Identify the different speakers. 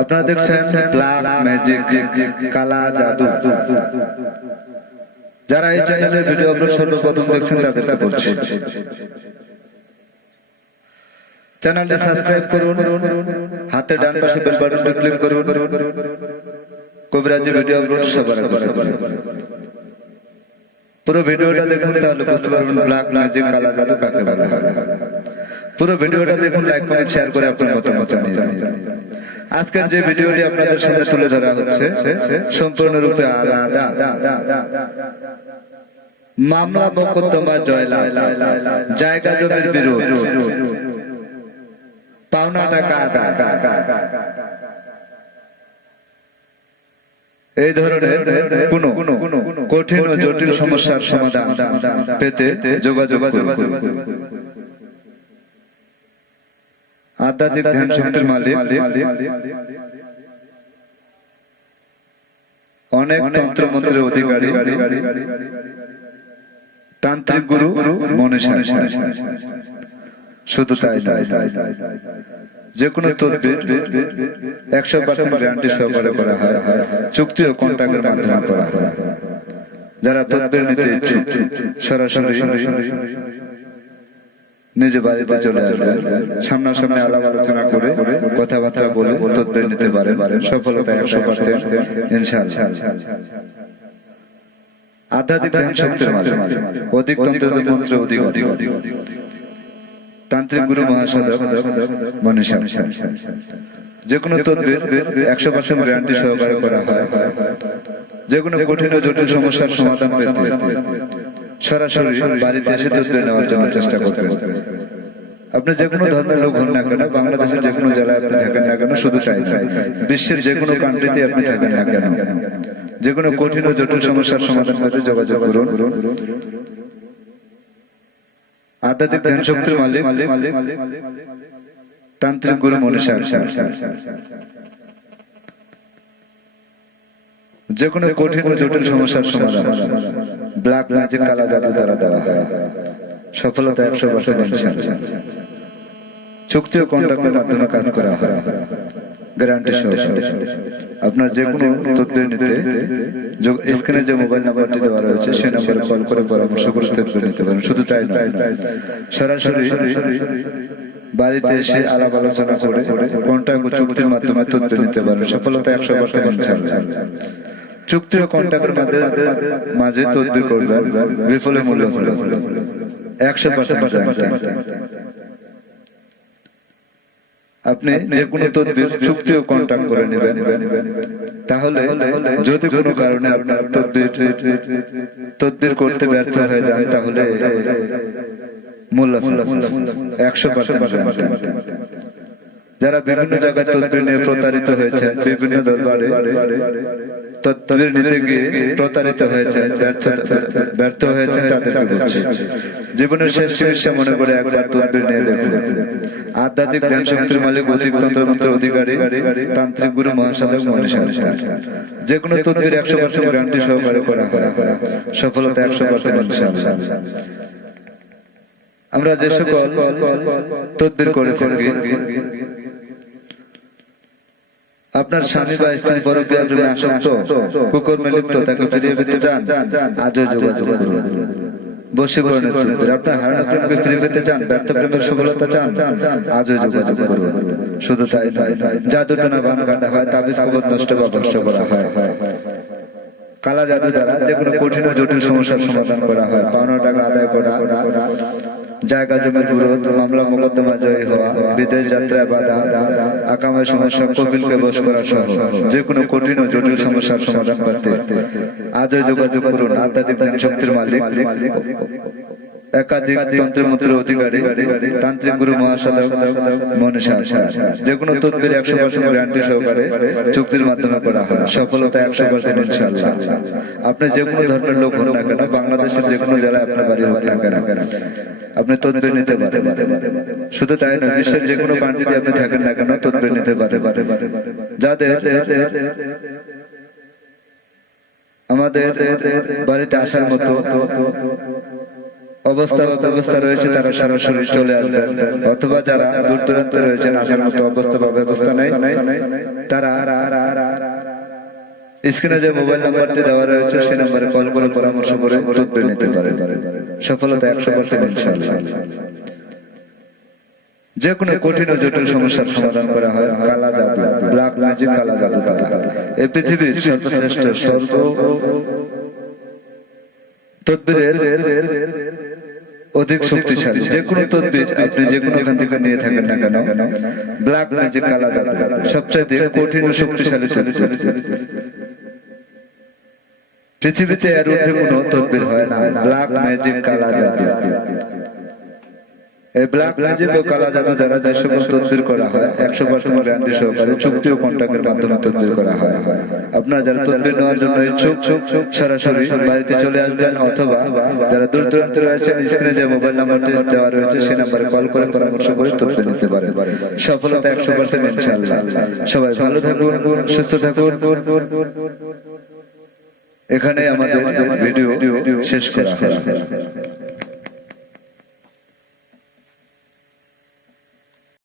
Speaker 1: আপনারা দেখছেন black magic কালা জাদু। যারা এই চ্যানেলের ভিডিও আপলোড সর্বপ্রথম দেখছেন, তাদেরকে বলছি। চ্যানেলটি সাবস্ক্রাইব করুন, হাতে ডান পাশে বেল বাটনটি ক্লিক করুন। কবিরাজি ভিডিও আপলোড সবার পুরো ভিডিওটা দেখুন, তাহলে বুঝতে পারবেন ব্ল্যাক ম্যাজিক কালা জাদু কাকে পুরো ভিডিওটা দেখুন লাইক করে শেয়ার করে আপনার মতামত জানিয়ে আজকের যে ভিডিওটি আপনাদের সামনে তুলে ধরা হচ্ছে, সম্পূর্ণরূপে আলাদা। মামলা মোকদ্দমা জয়লাভ, জায়গা জমির বিরোধ, পাওনা টাকা এই ধরনের কোন কঠিন ও জটিল সমস্যার সমাধান পেতে যোগাযোগ আধ্যাত্মিক ধ্যান শক্তির মালিক। অনেক তন্ত্র মন্ত্রের অধিকারী। তান্ত্রিক গুরু শুধু তাই তাই যে কোনো একশো পার্সেন্ট গ্যারান্টি সহকারে করা হয়। চুক্তি ও কন্ট্রাক্টের মাধ্যমে করা হয়। যারা তদবির নিতে ইচ্ছুক, সরাসরি নিজে বাড়িতে চলে আসবেন। সামনাসামনি আলাপ আলোচনা করে কথাবার্তা বলে তদবির নিতে পারেন। সফলতা একশো পার্সেন্ট, ইনশাআল্লাহ। আধ্যাত্মিক ধ্যান মাধ্যমে অধিক তন্ত্র মন্ত্র অধিক অধিক তান্ত্রিক গুরু মহাসাধক মনীষা। যে কোনো তদবির একশো পার্সেন্ট গ্যারান্টি সহকারে করা হয়। যে কোনো কঠিন ও জটিল সমস্যার সমাধান পেতে। সরাসরি বাড়িতে এসে তদবির নেওয়ার জন্য চেষ্টা করবেন আপনি যে কোনো ধর্মের লোক হন না কেন, বাংলাদেশের যে কোনো জেলায় আপনি থাকেন না কেন, শুধু তাই নয় বিশ্বের যে কোনো কান্ট্রিতে আপনি থাকেন না কেন? যে কোনো কঠিন ও জটিল সমস্যার সমাধান পেতে যোগাযোগ করুন। আধ্যাত্মিক ধ্যান শক্তির মালিক, তান্ত্রিক গুরু মনীষা যে কোনো কঠিন ও জটিল সমস্যার সমাধান। ব্ল্যাক ম্যাজিক কালা জাদু দ্বারা হয় সফলতা একশো পার্সেন্ট চুক্তি ও কন্ট্রাক্টের মাধ্যমে কাজ করা হয়। গ্যারান্টি সহ। আপনার যে কোনো তথ্যের নিতে স্ক্রিনে যে মোবাইল নাম্বারটি দেওয়া রয়েছে, সেই নাম্বারে কল করে পরামর্শ করে তথ্য নিতে পারেন। শুধু তাই সরাসরি বাড়িতে এসে আলাপ আলোচনা করে কন্ট্রাক্ট ও চুক্তির মাধ্যমে তথ্য নিতে পারেন। সফলতা একশো পার্সেন্ট চুক্তি ও কন্ট্রাক্টের মাঝে মাঝে তদবির করবেন, বিফলে মূল্য একশো পার্সেন্ট আপনি যে কোনো তদবির চুক্তি ও কন্ট্যাক্ট করে নেবেন। তাহলে যদি কোনো কারণে আপনার তদবির তদবির করতে ব্যর্থ হয়ে যায়, তাহলে মূল্য একশো পার্সেন্ট যারা বিভিন্ন জায়গায় তদবির নিয়ে প্রতারিত হয়েছে বিভিন্ন দরবারে তদবির নিতে গিয়ে প্রতারিত হয়েছে ব্যর্থ ব্যর্থ হয়েছে তাদেরকে বলছি। জীবনের শেষ চিকিৎসা মনে করে একবার তদবির নিয়ে দেখুন। আধ্যাত্মিক ধ্যান শক্তির মালিক অধিক তন্ত্র মন্ত্র অধিকারী, তান্ত্রিক গুরু, মহাসাধক, মনীষা। যে কোনো তদবির একশো পার্সেন্ট গ্যারান্টি সহকারে করা সফলতা একশো পার্সেন্ট আমরা যে সকল তদবির করে থাকি আপনার স্বামী বা স্ত্রী পরক্রিয়ার জন্য আসক্ত কুকর্মে লিপ্ত তাকে ফিরিয়ে পেতে চান আজও যোগাযোগ করুন বশীকরণের তদবির আপনার হারানো প্রেমকে ফিরে পেতে চান ব্যর্থ প্রেমের সফলতা চান আজও যোগাযোগ করুন শুধু তাই নয় জাদু টানা বান কাটা হয় তাবিজ কবচ নষ্ট বা ভ্রষ্ট করা হয়। কালা জাদু দ্বারা যে কোনো কঠিন ও জটিল সমস্যার সমাধান করা হয়। পাওনা টাকা আদায় করা জায়গা জমি বিরোধ মামলা, মোকদ্দমা জয়ী হওয়া, বিদেশ যাত্রায় বাধা, আকামের সমস্যা কপিলকে বস করা সহ যে কোনো কঠিন ও জটিল সমস্যার সমাধান করতে। আজও যোগাযোগ করুন আধ্যাত্মিক শক্তির মালিক। একাধিক তন্ত্র মন্ত্রের অধিকারী তান্ত্রিক গুরু মহাসাধক মনীষা যে কোনো তদবির একশো পার্সেন্ট গ্যারান্টি সহকারে চুক্তির মাধ্যমে করা হয়। সফলতা একশো পার্সেন্ট ইনশাল্লাহ আপনি যে কোনো ধর্মের লোক হন না কেন বাংলাদেশের যে কোনো জেলায় আপনার বাড়ি হোক না কেন আপনি তদবির নিতে পারেন। শুধু তাই নয় বিশ্বের যে কোনো কান্ট্রিতে আপনি থাকেন না কেন তদবির নিতে পারে যাদের আমাদের বাড়িতে আসার মতো অবস্থা বা রয়েছে তারা সরাসরি চলে অথবা যারা দূর দূরান্তে রয়েছেন অবস্থা বা ব্যবস্থা নেই। তারা স্ক্রিনে যে মোবাইল নাম্বারটি দেওয়া রয়েছে, সেই নম্বরে কল করে পরামর্শ করে তদবির নিতে পারেন। সফলতা একশো পার্সেন্ট যে কোনো কঠিন ও জটিল সমস্যার সমাধান করা হয়। কালা জাদু ব্ল্যাক ম্যাজিক কালা জাদু দ্বারা। এই পৃথিবীর সর্বশ্রেষ্ঠ সর্ব তদ্বিরের অধিক শক্তিশালী। যে কোনো তদবির আপনি যে কোনো এখান থেকে নিয়ে থাকেন না কেন ব্ল্যাক ম্যাজিক কালা জাদু সবচেয়ে কঠিন ও শক্তিশালী চলে পৃথিবীতে এর ঊর্ধ্বে কোনো তদবির হয় না। ব্ল্যাক ম্যাজিক কালা জাদু ব্ল্যাক ম্যাজিক ও কালা জাদু দ্বারা যে সকল তদবির করা হয় একশো পার্সেন্ট গ্যারান্টি সহকারে চুক্তি ও কন্ট্রাক্টের মাধ্যমে তদবির করা হয়। আপনারা যারা তদবির নেওয়ার জন্য ইচ্ছুক সরাসরি বাড়িতে চলে আসবেন অথবা যারা দূর দূরান্তে রয়েছেন স্ক্রিনে যে মোবাইল নাম্বারটি দেওয়া রয়েছে সেই নাম্বারে কল করে পরামর্শ করে তদবির নিতে পারে সফলতা একশো পার্সেন্ট সবাই ভালো থাকুন সুস্থ থাকুন। এখানে আমাদের ভিডিও শেষ করা হয়